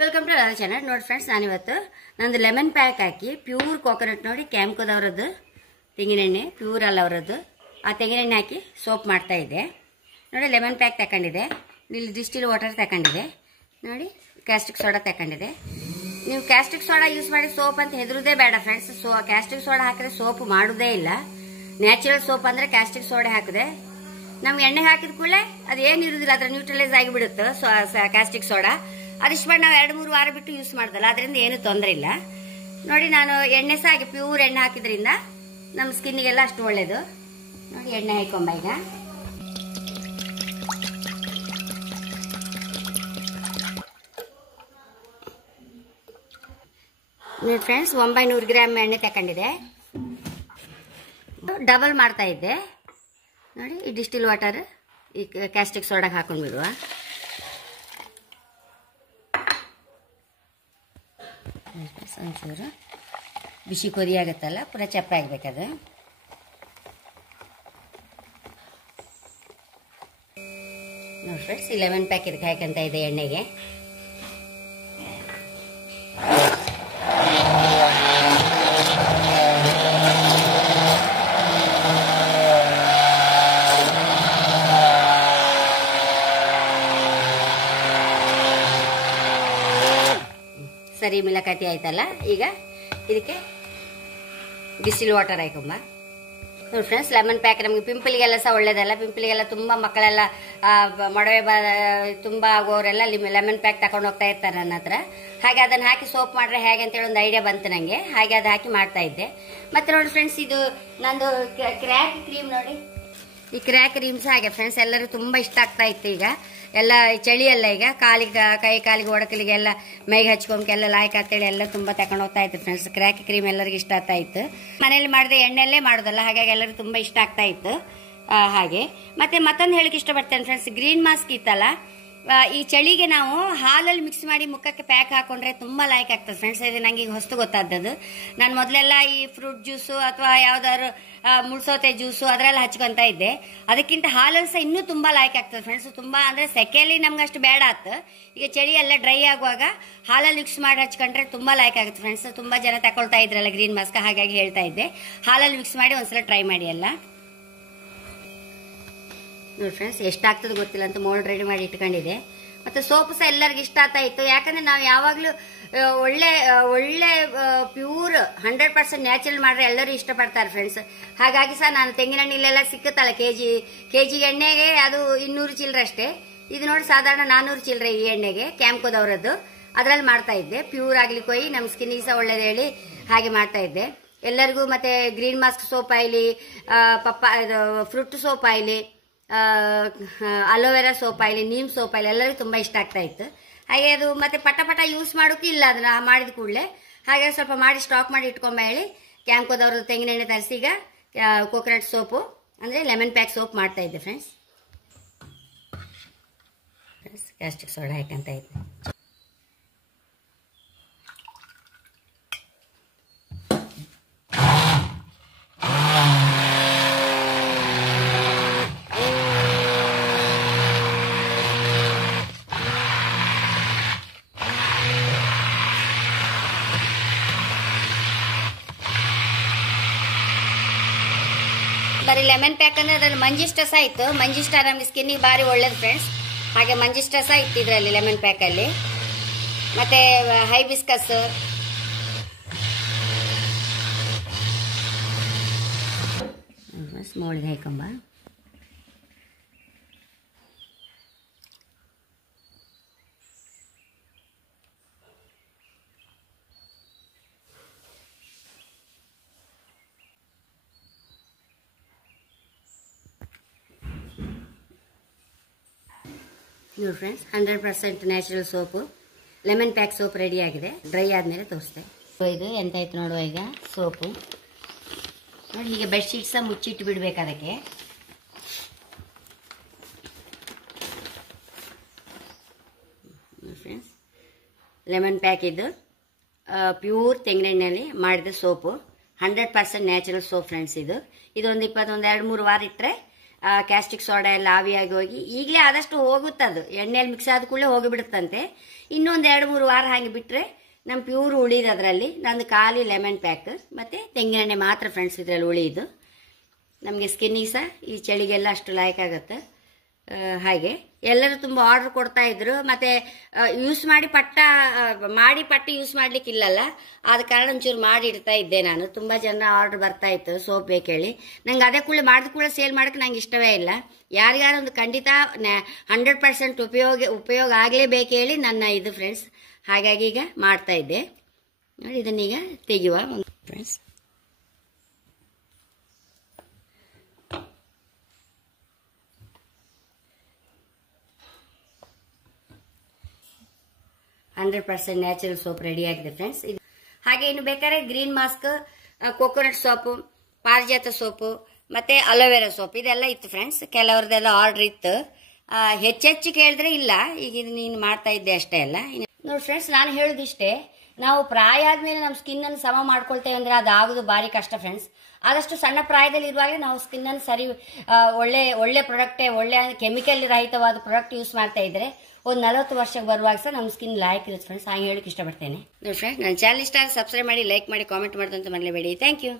Welcome to our channel. ನೋಡಿ friends, ನಾನಿವತ್ತು ನಂದು ಲೆಮನ್ ಪ್ಯಾಕ್ ಹಾಕಿ ಪ್ಯೂರ್ ಕೋಕೋನಟ್ ನೋಡಿ ಕ್ಯಾಂಪ್ಕೋದವ್ರದ್ದು ತೆಂಗಿನೆಣ್ಣೆ ಪ್ಯೂರ್ ಅಲ್ಲ ಅವರದ್ದು ಆ ತೆಂಗಿನೆಣ್ಣೆ ಹಾಕಿ ಸೋಪ್ ಮಾಡ್ತಾ ಇದ್ದೆ. ನೋಡಿ ಲೆಮನ್ ಪ್ಯಾಕ್ ತಗೊಂಡಿದೆ, ಇಲ್ಲಿ ಡಿಸ್ಟಿಲ್ ವಾಟರ್ ತಗೊಂಡಿದೆ, ನೋಡಿ ಕ್ಯಾಸ್ಟಿಕ್ ಸೋಡಾ ತಗೊಂಡಿದೆ. ನೀವು ಕ್ಯಾಸ್ಟಿಕ್ ಸೋಡಾ ಯೂಸ್ ಮಾಡಿ ಸೋಪ್ ಅಂತ ಹೆದರುದೇ ಬೇಡ ಫ್ರೆಂಡ್ಸ್. ಕ್ಯಾಸ್ಟಿಕ್ ಸೋಡಾ ಹಾಕಿದ್ರೆ ಸೋಪ್ ಮಾಡೋದೇ ಇಲ್ಲ. ನ್ಯಾಚುರಲ್ ಸೋಪ್ ಅಂದ್ರೆ ಕ್ಯಾಸ್ಟಿಕ್ ಸೋಡಾ ಹಾಕಿದೆ ನಮ್ಗೆ ಎಣ್ಣೆ ಹಾಕಿದ ಕೂಡಲೇ ಅದು ಏನಿರುದಿಲ್ಲ, ಅದ್ರ ನ್ಯೂಟ್ರಲೈಸ್ ಆಗಿಬಿಡುತ್ತೆ ಕ್ಯಾಸ್ಟಿಕ್ ಸೋಡಾ. ಅದಿಷ್ಟು ಮಾಡಿ ನಾವು 2-3 ವಾರ ಬಿಟ್ಟು ಯೂಸ್ ಮಾಡ್ದಲ್ಲ, ಅದರಿಂದ ಏನು ತೊಂದರೆ ಇಲ್ಲ. ನೋಡಿ ನಾನು ಎಣ್ಣೆ ಸಹ ಹಾಕಿ ಪ್ಯೂರ್ ಎಣ್ಣೆ ಹಾಕಿದ್ರಿಂದ ನಮ್ಮ ಸ್ಕಿನ್ನಿಗೆಲ್ಲ ಅಷ್ಟು ಒಳ್ಳೇದು. ನೋಡಿ ಎಣ್ಣೆ ಹಾಕೊಂಬ ಈಗ. ನೋಡಿ ಫ್ರೆಂಡ್ಸ್, 900 ಗ್ರಾಮ್ ಎಣ್ಣೆ ತಗೊಂಡಿದೆ. ಡಬಲ್ ಮಾಡ್ತಾ ಇದ್ದೆ. ನೋಡಿ ಈ ಡಿಸ್ಟಿಲ್ ವಾಟರ್ ಈ ಕ್ಯಾಸ್ಟಿಕ್ ಸೋಡಾಗೆ ಹಾಕೊಂಡು ಬಿಡುವ. ಒಂಚೂರು ಬಿಸಿ ಕೊದಿ ಆಗುತ್ತಲ್ಲ, ಪೂರ ಚಪ್ಪ ಆಗ್ಬೇಕದು. ನೋಡಿ ಫ್ರೆಂಡ್ಸ್, 11 ಪ್ಯಾಕ್ ಇದಕ್ಕೆ ಹಾಕಂತ ಇದೆ ಎಣ್ಣೆಗೆ. ಸರಿ ಮಿಲಕತಿ ಆಯ್ತಲ್ಲ, ಈಗ ಇದಕ್ಕೆ ಬಿಸಿಲು ವಾಟರ್ ಹಾಕೊಂಬ. ನೋಡಿ ಫ್ರೆಂಡ್ಸ್, ಲೆಮನ್ ಪ್ಯಾಕ್ ನಮಗೆ ಪಿಂಪಲ್ಗೆಲ್ಲ ಸಹ ಒಳ್ಳೇದಲ್ಲ. ಪಿಂಪಲ್ಗೆಲ್ಲ ತುಂಬ ಮಕ್ಕಳೆಲ್ಲ ಮೊಡವೆ ತುಂಬ ಆಗೋರೆಲ್ಲ ಲೆಮನ್ ಪ್ಯಾಕ್ ತಗೊಂಡು ಹೋಗ್ತಾ ಇರ್ತಾರೆ ನನ್ನ ಹತ್ರ. ಹಾಗೆ ಅದನ್ನು ಹಾಕಿ ಸೋಪ್ ಮಾಡ್ರೆ ಹೇಗೆ ಅಂತೇಳಿ ಒಂದು ಐಡಿಯಾ ಬಂತು ನನಗೆ. ಹಾಗೆ ಅದು ಹಾಕಿ ಮಾಡ್ತಾ ಇದ್ದೆ. ಮತ್ತೆ ನೋಡಿ ಫ್ರೆಂಡ್ಸ್, ಇದು ನಂದು ಕ್ರ್ಯಾಕ್ ಕ್ರೀಮ್ ನೋಡಿ. ಈ ಕ್ರ್ಯಾಕ್ ಕ್ರೀಮ್ಸ್ ಹಾಗೆ ಫ್ರೆಂಡ್ಸ್ ಎಲ್ಲರೂ ತುಂಬ ಇಷ್ಟ ಆಗ್ತಾ ಇತ್ತು. ಈಗ ಎಲ್ಲ ಚಳಿ ಎಲ್ಲ ಈಗ ಕೈ ಕಾಲಿಗೆ ಒಡಕಲಿಗೆ ಎಲ್ಲ ಮೈಗೆ ಹಚ್ಕೊಂಬೆಲ್ಲ ಲಾಯ್ಕ್ ಅಂತೇಳಿ ಎಲ್ಲ ತುಂಬ ತಗೊಂಡು ಹೋಗ್ತಾ ಇತ್ತು ಫ್ರೆಂಡ್ಸ್. ಕ್ರ್ಯಾಕ್ ಕ್ರೀಮ್ ಎಲ್ಲರಿಗೂ ಇಷ್ಟ ಆಗ್ತಾ ಇತ್ತು. ಮನೇಲಿ ಮಾಡಿದ್ರೆ ಎಣ್ಣೆಲ್ಲೇ ಮಾಡೋದಲ್ಲ, ಹಾಗಾಗಿ ಎಲ್ಲರೂ ತುಂಬ ಇಷ್ಟ ಆಗ್ತಾ ಇತ್ತು. ಹಾಗೆ ಮತ್ತೊಂದು ಹೇಳಿಕ್ಕೆ ಇಷ್ಟಪಡ್ತೇನೆ ಫ್ರೆಂಡ್ಸ್, ಗ್ರೀನ್ ಮಾಸ್ಕ್ ಇತ್ತಲ್ಲ, ಈ ಚಳಿಗೆ ನಾವು ಹಾಲಲ್ಲಿ ಮಿಕ್ಸ್ ಮಾಡಿ ಮುಖಕ್ಕೆ ಪ್ಯಾಕ್ ಹಾಕೊಂಡ್ರೆ ತುಂಬಾ ಲಾಯ್ಕ್ ಆಗ್ತದೆ ಫ್ರೆಂಡ್ಸ್. ಇದು ನಂಗೆ ಈಗ ಹೊಸ್ತು ಗೊತ್ತಾದದ್ದು. ನಾನು ಮೊದಲೆಲ್ಲ ಈ ಫ್ರೂಟ್ ಜ್ಯೂಸು ಅಥವಾ ಯಾವ್ದಾದ್ರು ಮುಳ್ಸೋತೆ ಜ್ಯೂಸು ಅದರೆಲ್ಲ ಹಚ್ಕೊಂತ ಇದ್ದೆ. ಅದಕ್ಕಿಂತ ಹಾಲಲ್ಲಿ ಸಹ ಇನ್ನೂ ತುಂಬಾ ಲಾಯ್ಕ್ ಆಗ್ತದೆ ಫ್ರೆಂಡ್ಸ್. ತುಂಬಾ ಅಂದ್ರೆ ಸೆಕೆಯಲ್ಲಿ ನಮ್ಗೆ ಅಷ್ಟು ಬೇಡ ಆತು. ಈಗ ಚಳಿ ಎಲ್ಲ ಡ್ರೈ ಆಗುವಾಗ ಹಾಲಲ್ಲಿ ಮಿಕ್ಸ್ ಮಾಡಿ ಹಚ್ಕೊಂಡ್ರೆ ತುಂಬಾ ಲಾಯ್ಕ್ ಆಗುತ್ತೆ ಫ್ರೆಂಡ್ಸ್. ತುಂಬಾ ಜನ ತಗೊಳ್ತಾ ಇದ್ರಲ್ಲ ಗ್ರೀನ್ ಮಾಸ್ಕ್, ಹಾಗಾಗಿ ಹೇಳ್ತಾ ಇದ್ದೆ ಹಾಲಲ್ಲಿ ಮಿಕ್ಸ್ ಮಾಡಿ ಒಂದ್ಸಲ ಟ್ರೈ ಮಾಡಿ ಎಲ್ಲ. ನೋಡಿ ಫ್ರೆಂಡ್ಸ್, ಎಷ್ಟಾಗ್ತದೆ ಗೊತ್ತಿಲ್ಲ ಅಂತ ಮೋಲ್ಡ್ ರೆಡಿ ಮಾಡಿ ಇಟ್ಕೊಂಡಿದೆ. ಮತ್ತು ಸೋಪ್ ಸಹ ಎಲ್ಲರಿಗೂ ಇಷ್ಟ ಆಗ್ತಾ ಇತ್ತು. ಯಾಕಂದ್ರೆ ನಾವು ಯಾವಾಗಲೂ ಒಳ್ಳೆ ಪ್ಯೂರ್ 100% ನ್ಯಾಚುರಲ್ ಮಾಡ್ರೆ ಎಲ್ಲರೂ ಇಷ್ಟಪಡ್ತಾರೆ ಫ್ರೆಂಡ್ಸ್. ಹಾಗಾಗಿ ಸಹ ನಾನು ತೆಂಗಿನೆಣ್ಣೆಲೆಲ್ಲ ಸಿಕ್ಕುತ್ತಲ್ಲ ಕೆಜಿ ಎಣ್ಣೆಗೆ ಅದು 200 ಚಿಲ್ಲರೆ ಅಷ್ಟೇ. ಇದು ನೋಡಿ ಸಾಧಾರಣ 400 ಚಿಲ್ಲರೆ ಈ ಎಣ್ಣೆಗೆ ಕ್ಯಾಂಪ್ಕೋದವರದ್ದು. ಅದರಲ್ಲಿ ಮಾಡ್ತಾ ಇದ್ದೆ. ಪ್ಯೂರ್ ಆಗ್ಲಿಕ್ಕೆ ಹೋಗಿ ನಮ್ಮ ಸ್ಕಿನ್ನಿಗೆ ಸಹ ಒಳ್ಳೇದು ಹೇಳಿ ಹಾಗೆ ಮಾಡ್ತಾ ಇದ್ದೆ ಎಲ್ಲರಿಗೂ. ಮತ್ತೆ ಗ್ರೀನ್ ಮಾಸ್ಕ್ ಸೋಪ್ ಆಯ್ಲಿ, ಫ್ರೂಟ್ ಸೋಪ್ ಆಯ್ಲಿ, ಅಲೋವೆರಾ ಸೋಪ್ ಆಯ್ಲಿ, ನೀಮ್ ಸೋಪ್ ಆಯ್ಲಿ ಎಲ್ಲರಿಗೂ ತುಂಬಾ ಇಷ್ಟ ಆಗ್ತಾ ಇತ್ತು. ಹಾಗೆ ಅದು ಮತ್ತೆ ಪಟ ಯೂಸ್ ಮಾಡೋಕೆ ಇಲ್ಲ ಅದನ್ನ ಮಾಡಿದ ಕೂಡಲೇ. ಹಾಗೆ ಸ್ವಲ್ಪ ಮಾಡಿ ಸ್ಟಾಕ್ ಮಾಡಿ ಇಟ್ಕೊಂಬ ಹೇಳಿ ಕ್ಯಾಂಪ್ಕೋದವ್ರದ್ದು ತೆಂಗಿನೆಣ್ಣೆ ತರಿಸಿ ಈಗ ಕೋಕೋನಟ್ ಸೋಪು ಅಂದ್ರೆ ಲೆಮನ್ ಪ್ಯಾಕ್ ಸೋಪ್ ಮಾಡ್ತಾ ಇದ್ದೆ ಫ್ರೆಂಡ್ಸ್. ಕ್ಯಾಸ್ಟಿಕ್ ಸೋಡಾ ಹಾಕಂತ ಇದ್ದೆ. ಬರೀ ಲೆಮನ್ ಪ್ಯಾಕ್ ಅಂದ್ರೆ ಅದ್ರಲ್ಲಿ ಮಂಜಿಷ್ಟ ಸಹ ಇತ್ತು. ಮಂಜಿಷ್ಟ ನಮ್ಗೆ ಸ್ಕಿನ್ನಿಗೆ ಭಾರಿ ಒಳ್ಳೇದು ಫ್ರೆಂಡ್ಸ್. ಹಾಗೆ ಮಂಜಿಷ್ಟ ಸಹ ಇತ್ತು ಇದರಲ್ಲಿ ಲೆಮನ್ ಪ್ಯಾಕ್ ಅಲ್ಲಿ. ಮತ್ತೆ ಹೈಬಿಸ್ಕಸ್, ಮೋಳಿಗೆ ಹಾಕೊಂಬ. ನೋಡಿ friends, 100% natural soap lemon pack soap ready ಆಗಿದೆ. ಡ್ರೈ ಆದಮೇಲೆ ತೋರಿಸ್ತೆ. ಇದು ಎಂತ ಆಯ್ತು ನೋಡುವ ಈಗ ಸೋಪು. ನೋಡಿ ಹೀಗೆ ಬೆಡ್ಶೀಟ್ ಸಹ ಮುಚ್ಚಿಟ್ಟು ಬಿಡ್ಬೇಕು ಅದಕ್ಕೆ. ಫ್ರೆಂಡ್ಸ್, ಲೆಮನ್ ಪ್ಯಾಕ್ ಇದು ಪ್ಯೂರ್ ತೆಂಗಿನೆಣ್ಣೆಯಲ್ಲಿ ಮಾಡಿದ ಸೋಪು, 100% ನ್ಯಾಚುರಲ್ ಸೋಪ್ ಫ್ರೆಂಡ್ಸ್. ಇದೊಂದು 2-3 ವಾರ ಇಟ್ಟರೆ ಕ್ಯಾಸ್ಟಿಕ್ ಸೋಡಾ ಎಲ್ಲ ಆವಿಯಾಗಿ ಹೋಗಿ ಈಗಲೇ ಆದಷ್ಟು ಹೋಗುತ್ತದು, ಎಣ್ಣೆಯಲ್ಲಿ ಮಿಕ್ಸ್ ಆದ ಕೂಡಲೇ ಹೋಗಿಬಿಡುತ್ತಂತೆ. ಇನ್ನೊಂದು 2-3 ವಾರ ಹಾಗೆ ಬಿಟ್ಟರೆ ನಮ್ಮ ಪ್ಯೂರ್ ಉಳಿದು ಅದರಲ್ಲಿ ನಂದು ಖಾಲಿ ಲೆಮನ್ ಪ್ಯಾಕ್ ಮತ್ತು ತೆಂಗಿನೆಣ್ಣೆ ಮಾತ್ರ ಫ್ರೆಂಡ್ಸ್ ಇದರಲ್ಲಿ ಉಳಿದು. ನಮಗೆ ಸ್ಕಿನ್ನಿಗೆ ಸಹ ಈ ಚಳಿಗೆಲ್ಲ ಅಷ್ಟು ಲಾಯ್ಕ್ ಆಗುತ್ತೆ. ಹಾಗೆ ಎಲ್ಲರೂ ತುಂಬ ಆರ್ಡರ್ ಕೊಡ್ತಾ ಇದ್ರು. ಮತ್ತು ಯೂಸ್ ಮಾಡಿ ಪಟ್ಟ ಯೂಸ್ ಮಾಡ್ಲಿಕ್ಕಿಲ್ಲಲ್ಲ, ಆದ ಕಾರಣ ಒಂಚೂರು ಮಾಡಿ ಇಡ್ತಾ ಇದ್ದೆ ನಾನು. ತುಂಬ ಜನ ಆರ್ಡರ್ ಬರ್ತಾ ಇತ್ತು ಸೋಪ್ ಬೇಕೇಳಿ. ನಂಗೆ ಅದೇ ಕೂಡಲೇ ಮಾಡಿದ ಕೂಡಲೇ ಸೇಲ್ ಮಾಡೋಕ್ಕೆ ನಂಗೆ ಇಷ್ಟವೇ ಇಲ್ಲ. ಯಾರಿಗಾರೊಂದು ಖಂಡಿತ 100% ಉಪಯೋಗ ಆಗಲೇಬೇಕು ಹೇಳಿ ನನ್ನ ಇದು ಫ್ರೆಂಡ್ಸ್. ಹಾಗಾಗಿ ಈಗ ಮಾಡ್ತಾ ಇದ್ದೆ ನೋಡಿ. ಇದನ್ನೀಗ ತೆಗೆಯುವ ಫ್ರೆಂಡ್ಸ್. ನ್ಯಾಚುರಲ್ ಸೋಪ್ ರೆಡಿ ಆಗಿದೆ ಫ್ರೆಂಡ್ಸ್. ಹಾಗೆ ಇನ್ನು ಬೇಕಾದ್ರೆ ಗ್ರೀನ್ ಮಾಸ್ಕ್, ಕೋಕೋನಟ್ ಸೋಪು, ಪಾರಿಜಾತ ಸೋಪು ಮತ್ತೆ ಅಲೋವೆರಾ ಸೋಪ್ ಇದೆಲ್ಲ ಇತ್ತು ಫ್ರೆಂಡ್ಸ್. ಕೆಲವ್ರದ್ದೆಲ್ಲ ಆರ್ಡರ್ ಇತ್ತು. ಹೆಚ್ಚೆಚ್ಚು ಕೇಳಿದ್ರೆ ಇಲ್ಲ, ಈಗ ಇದು ನೀನು ಮಾಡ್ತಾ ಇದ್ದೆ ಅಷ್ಟೇ ಅಲ್ಲ. ನೋಡಿ ಫ್ರೆಂಡ್ಸ್, ನಾನು ಹೇಳೋದಿಷ್ಟೇ, ನಾವು ಪ್ರಾಯ ಆದ್ಮೇಲೆ ನಮ್ಮ ಸ್ಕಿನ್ ಅನ್ನು ಸಮ ಮಾಡ್ಕೊಳ್ತೇವೆ ಅಂದ್ರೆ ಅದಾಗೋದು ಭಾರಿ ಕಷ್ಟ ಫ್ರೆಂಡ್ಸ್. ಆದಷ್ಟು ಸಣ್ಣ ಪ್ರಾಯದಲ್ಲಿ ಇರುವಾಗ ನಾವು ಸ್ಕಿನ್ ಅನ್ನು ಸರಿ ಒಳ್ಳೆ ಪ್ರಾಡಕ್ಟೇ, ಒಳ್ಳೆ ಕೆಮಿಕಲ್ ರಹಿತವಾದ ಪ್ರಾಡಕ್ಟ್ ಯೂಸ್ ಮಾಡ್ತಾ ಇದ್ರೆ ಒಂದು 40 ವರ್ಷಕ್ಕೆ ಬರುವಾಗ ಸಹ ನಮ್ಮ ಸ್ಕಿನ್ ಲಾಯಕ್ ಇರುತ್ತೆ ಫ್ರೆಂಡ್ಸ್. ಹಾಗೆ ಹೇಳಕ್ಕೆ ಇಷ್ಟಪಡ್ತೇನೆ. ನೋಡಿ ಫ್ರೆಂಡ್ಸ್, ನನ್ನ ಚಾನಲ್ ಇಷ್ಟ ಸಬ್ಸ್ಕ್ರೈಬ್ ಮಾಡಿ, ಲೈಕ್ ಮಾಡಿ, ಕಾಮೆಂಟ್ ಮಾಡೋದಂತ ಮರಲೇಬೇಡಿ. Thank you.